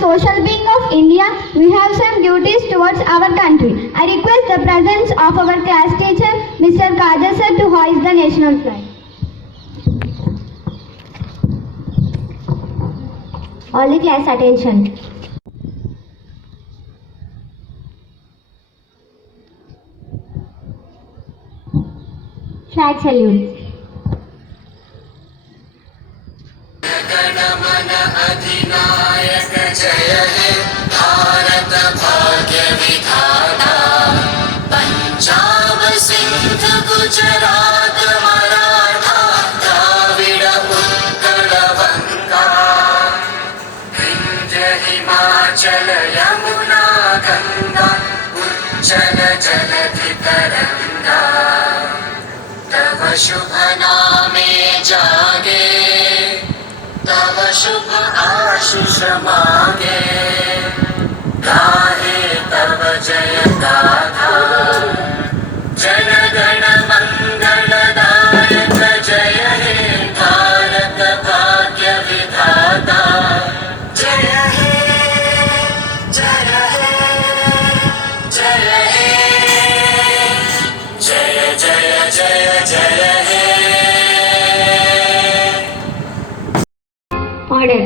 social being of India, we have some duties towards our country. I request the presence of our class teacher, Mr. Kaja sir, to hoist the national flag. All the class attention. Flag salute. गणमन अधिनायक जय हे भारत भाग्य विधाता पंजाब सिंध गुजरात मराठा द्राविड़ उत्कल बंगा विंध्य हिमाचल यमुना गंगा उज्जल जलधि तरंगा तव शुभ नामे जागे तव शुभ आशीष मांगे गाहे तव जय गाथा जन गण मंगल दायक जय हे भारत भाग्य विधाता जय हे जय हे जय हे जय जय जय जय हे Order.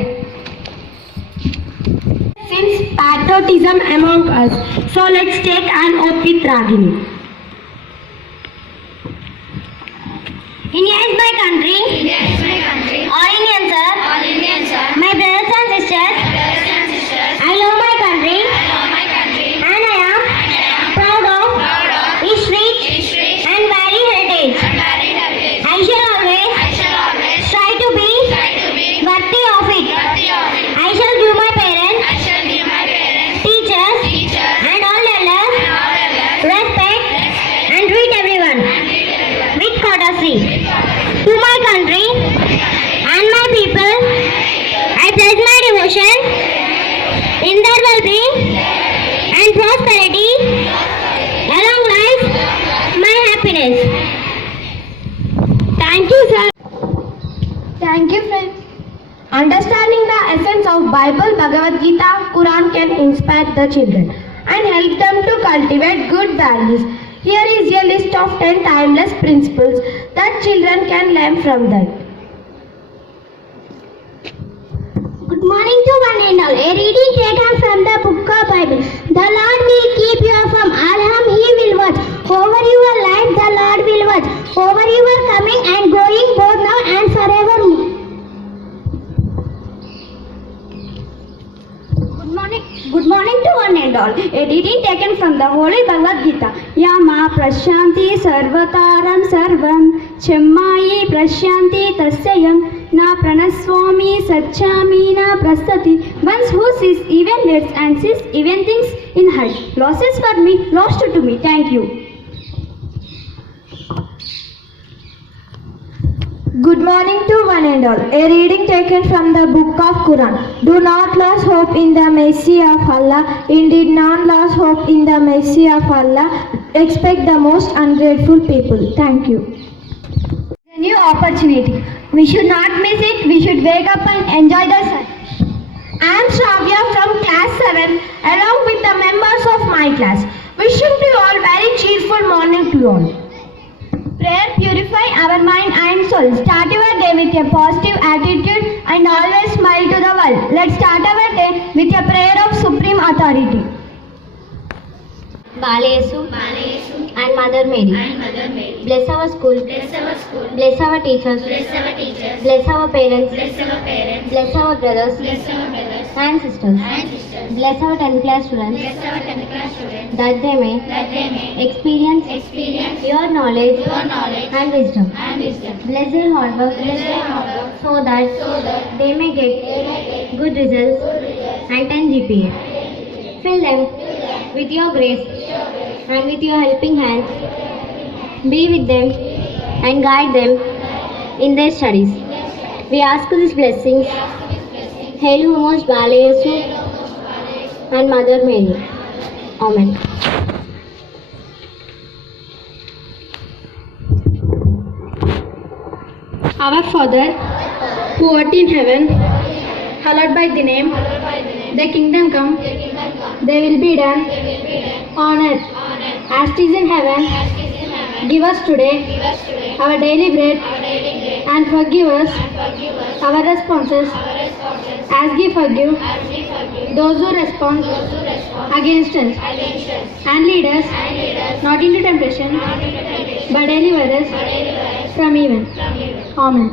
Since patriotism among us, so let's take an oath with Ragini. India is my country. India is my country. All Indians are. All Indians are. My brothers and sisters. My brothers and sisters. I love my country. I love my country. And I am proud of its rich and varied heritage. And varied heritage. I shall always I shall always try to be try to be worthy of it. worthy of it. I shall give my parents, I shall give my parents, teachers, teachers, and all elders and all elders respect respect and treat everyone and treat everyone with courtesy. with courtesy. To my country and my people, I pledge my devotion in their well-being and prosperity, along life, my happiness. Thank you, sir. Thank you, friends. Understanding the essence of Bible, Bhagavad Gita, Quran can inspire the children and help them to cultivate good values. Here is a list of 10 timeless principles that children can learn from them. Good morning to one and all. A reading taken from the book of Bible. The Lord will keep you from all harm. He will watch over your life. The Lord will watch over your coming and going, both now and forevermore. Good morning to one and all. A reading taken from the Holy Bhagavad Gita. Yama prashanti sarvataram sarvam chemmayi prashanti tasyayam na pranaswami satchami na prastati. One who sees even words and sees even things in hush. Losses for me, lost to me. Thank you. Good morning to one and all. A reading taken from the book of Quran. Do not lose hope in the mercy of Allah. Indeed, none lose hope in the mercy of Allah. Expect the most ungrateful people. Thank you. A new opportunity. We should not miss it. We should wake up and enjoy the sun. I am Shravya from class 7 along with the members of my class. Wishing to you all very cheerful morning to you all. Prayer purify our mind and soul. Start your day with a positive attitude and always smile to the world. Let's start our day with a prayer of supreme authority. Balayesu and Mother Mary. Bless our school. Bless our teachers. Bless our parents. Bless our brothers and sisters. Bless our 10th class students. That they may experience your knowledge and wisdom. Bless their hard work so that they may get good results and 10 GPA. Fill them with your grace and with your helping hands. Be with them and guide them in their studies. We ask these blessings. Hail who most Balayesu and Mother Mary. Amen. Our Father, who art in heaven, hallowed by thy name. Thy kingdom come. Thy will be done on earth as it is in heaven. Give us today our daily bread and forgive us our responses as we forgive those who respond against us. And lead us not into temptation but deliver us from evil. Amen.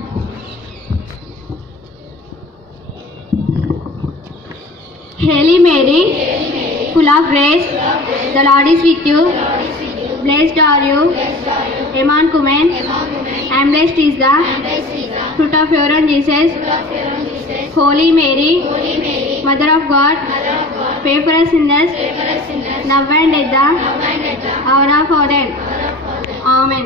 Hail Mary, full of grace, the Lord is with you. Blessed are you among women, and blessed is the fruit of your womb, Jesus. Holy Mary, Mother of God, pray for us sinners, now and at the hour of our death. Amen.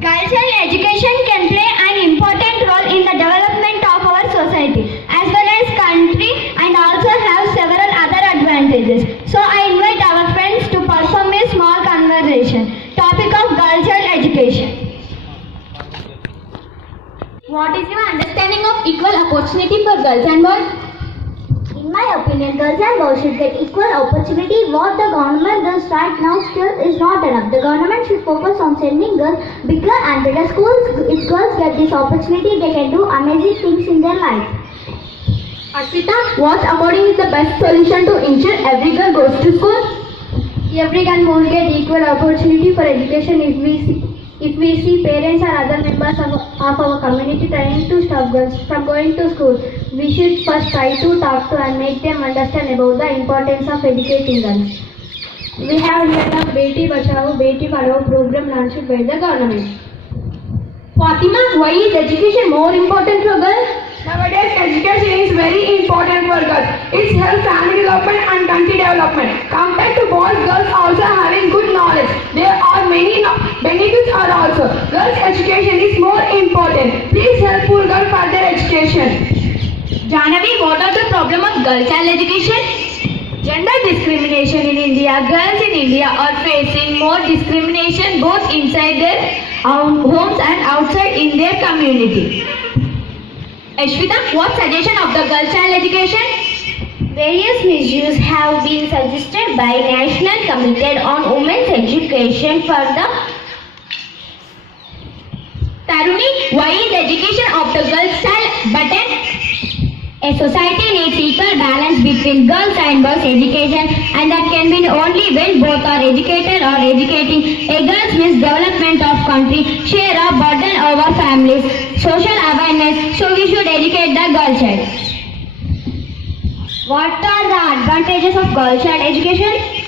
Cultural education can play an important role in the development of our society as well as country, and also have several other advantages. So I invite our friends to perform a small conversation. Topic of cultural education. What is your understanding of equal opportunity for girls and boys? In my opinion, girls and boys should get equal opportunity. What the government does right now still is not enough. The government should focus on sending girls bigger and better schools. If girls get this opportunity, they can do amazing things in their life. Ashwita, what according is the best solution to ensure every girl goes to school? Every girl must get equal opportunity for education. If we see parents or other members of our community trying to stop girls from going to school, we should first try to talk to and make them understand about the importance of educating girls. We have heard of Beti Bachao, Beti Padhao program launched by the government. Fatima, why is education more important for girls? Nowadays, education is very important for girls. It helps family development and country development. Compared to boys, girls also having good knowledge. There are many benefits are also. Girls' education is more important. Please help poor girls for their education. Janavi, what are the problem of girl child education? Gender discrimination in India. Girls in India are facing more discrimination both inside their homes and outside in their community. Ashwita, what suggestion of the girl child education? Various measures have been suggested by National Committee on Women's Education for the Taruni, why is education of the girl child button? A society needs equal balance between girls and boys education, and that can be only when both are educated or educating. A girl's means development of country, share of burden over families, social awareness, so we should educate the girl child. What are the advantages of girl child education?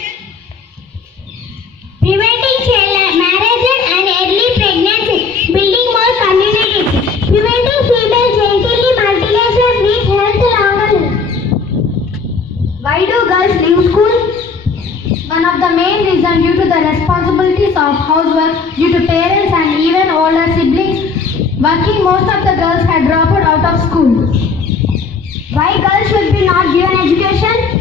preventing child marriage and early pregnancy, building more communities, preventing female genital mutilation with health longer. Why do girls leave school? One of the main reasons due to the responsibilities of housework due to parents and even older siblings working, most of the girls had dropped out of school. Why girls should be not given education?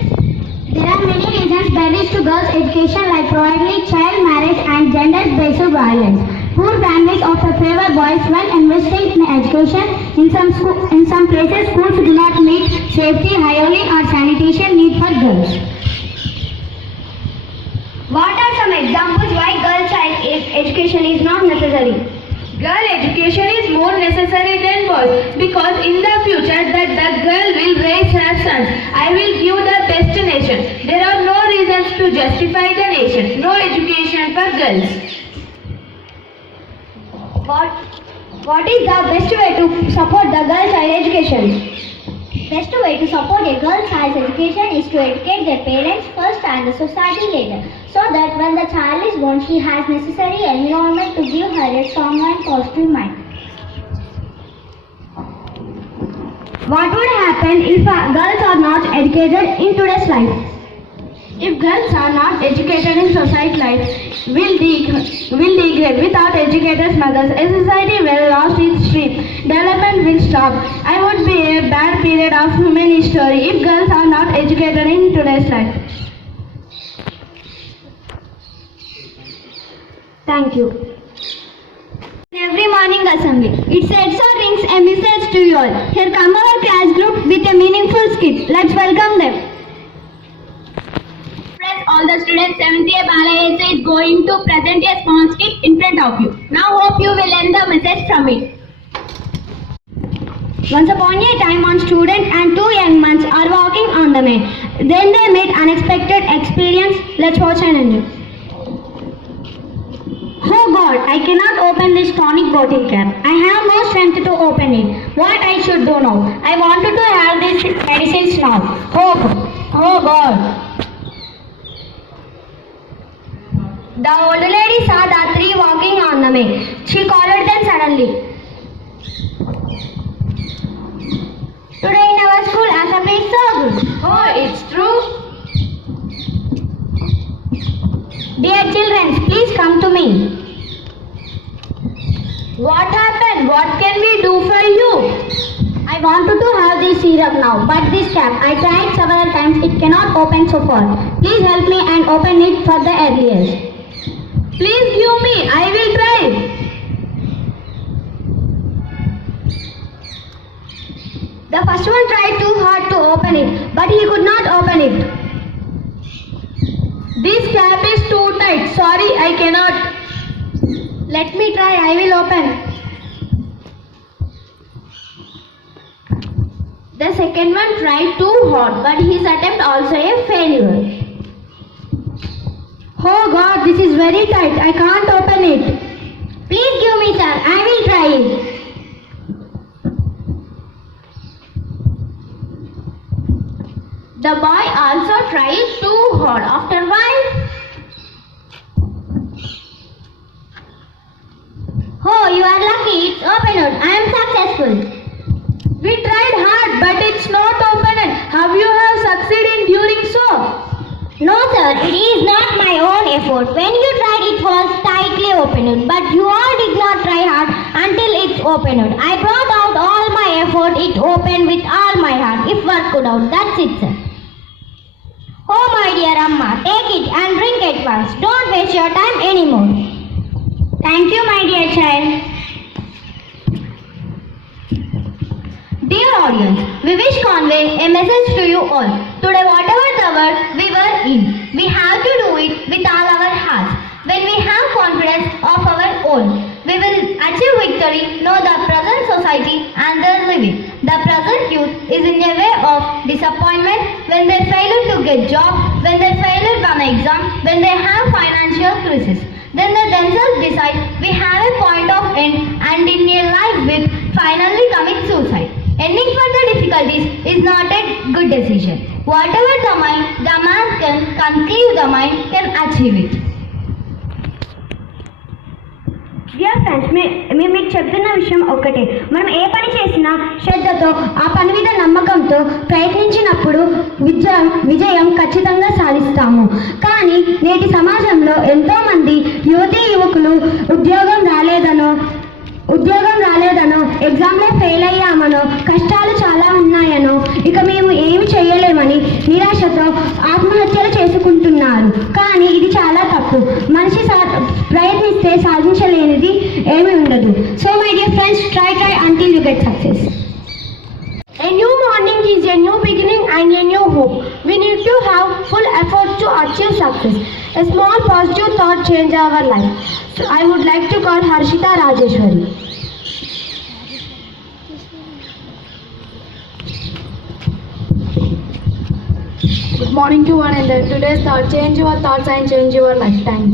There are many reasons barriers to girls' education like prohibiting child marriage and gender-based violence. Poor families often favor boys when investing in education. In some places, schools do not meet safety, hygiene or sanitation needs for girls. What are some examples why girl child education is not necessary? Girl education is more necessary than boys because in the future that the girl will raise her sons. I will give the best nation. There are no reasons to justify the nation. No education for girls. What is the best way to support the girl child education? Best way to support a girl child's education is to educate their parents first and the society later, so that when the child is born, she has necessary environment to give her a strong and positive mind. What would happen if girls are not educated in today's life? If girls are not educated in society life, will degrade. Without educated mothers, a society will lose its stream. Development will stop. I would be a bad period of human history if girls are not educated in today's life. Thank you. Every morning assembly. It sets or rings a message to you all. Here come our class group with a meaningful skit. Let's welcome them. Friends, all the students, 7th A Balaya SA is going to present a small skit in front of you. Now hope you will learn the message from it. Once upon a time, one student and two young men are walking on the way. Then they meet unexpected experience. Let's watch and enjoy. Oh God, I cannot open this tonic bottle cap. I have no strength to open it. What I should do now? I wanted to have these medicines now. Oh God. The old lady saw the three walking on the way. She called them suddenly. Today in our school assembly is so good. Oh, it's true. Dear children, please come to me. What happened? What can we do for you? I wanted to have this syrup now, but this cap, I tried several times, it cannot open so far. Please help me and open it for the earliest. Please give me. I will try. The first one tried too hard to open it, but he could not open it. This cap is too tight. Sorry, I cannot. Let me try, I will open. The second one tried too hard, but his attempt also a failure. Oh God, this is very tight, I can't open it. Please give me sir, I will try it. The boy also tried too hard. After a while, Oh, you are lucky, it's opened. I am successful. we tried hard, but it's not opened. Have you succeeded in doing so? No sir, it is not my own effort. When you tried it was tightly opened, but you all did not try hard until it's opened. I brought out all my effort, it opened with all my heart. If work could out, that's it sir. Oh my dear Amma, take it and drink at once. Don't waste your time anymore. Thank you my dear child. Dear audience, we wish convey a message to you all. Today whatever the world we were in, we have to do it with all our hearts. When we have confidence of our own, we will achieve victory, know the present society and their living. The present youth is in a way of disappointment when they fail to get job, when they fail on exam, when they have financial crisis. Then they themselves decide we have a point of end and in a life with finally commit suicide. Ending for the difficulties is not a good decision. Whatever the man can conceive, the mind can achieve it. Dear friends మేము మీకు చెప్తున్న విషయం ఒకటే, మనం ఏ పని చేసినా శ్రద్ధతో ఆ పని మీద నమ్మకంతో ప్రయత్నించినప్పుడు విజయం ఖచ్చితంగా సాధిస్తాము. కానీ నేటి సమాజంలో ఎంతోమంది యువతీ యువకులు ఉద్యోగం రాలేదనో ఎగ్జామ్లో ఫెయిల్ అయ్యామనో కష్టాలు చాలా ఉన్నాయనో ఇక మేము ఏమి చేయలేమని నిరాశతో ఆత్మహత్యలు చేసుకుంటున్నారు. కానీ ఇది చాలా తప్పు. మనిషి ప్రయత్నిస్తే సాధించలేనిది ఏమీ ఉండదు. So my dear friends, try until you get success. A new morning is a new beginning and a new hope. We need to have full effort to achieve success. A small positive thought change our life. So I would like to call Harshita Rajeshwari. Good morning to one and all. Today's thought, change your thoughts and change your lifetime.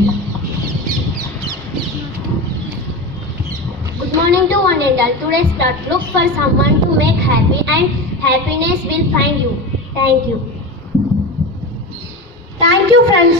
Good morning to one and all. Today's thought, look for someone to make happy and happiness will find you. Thank you. Thank you, friends.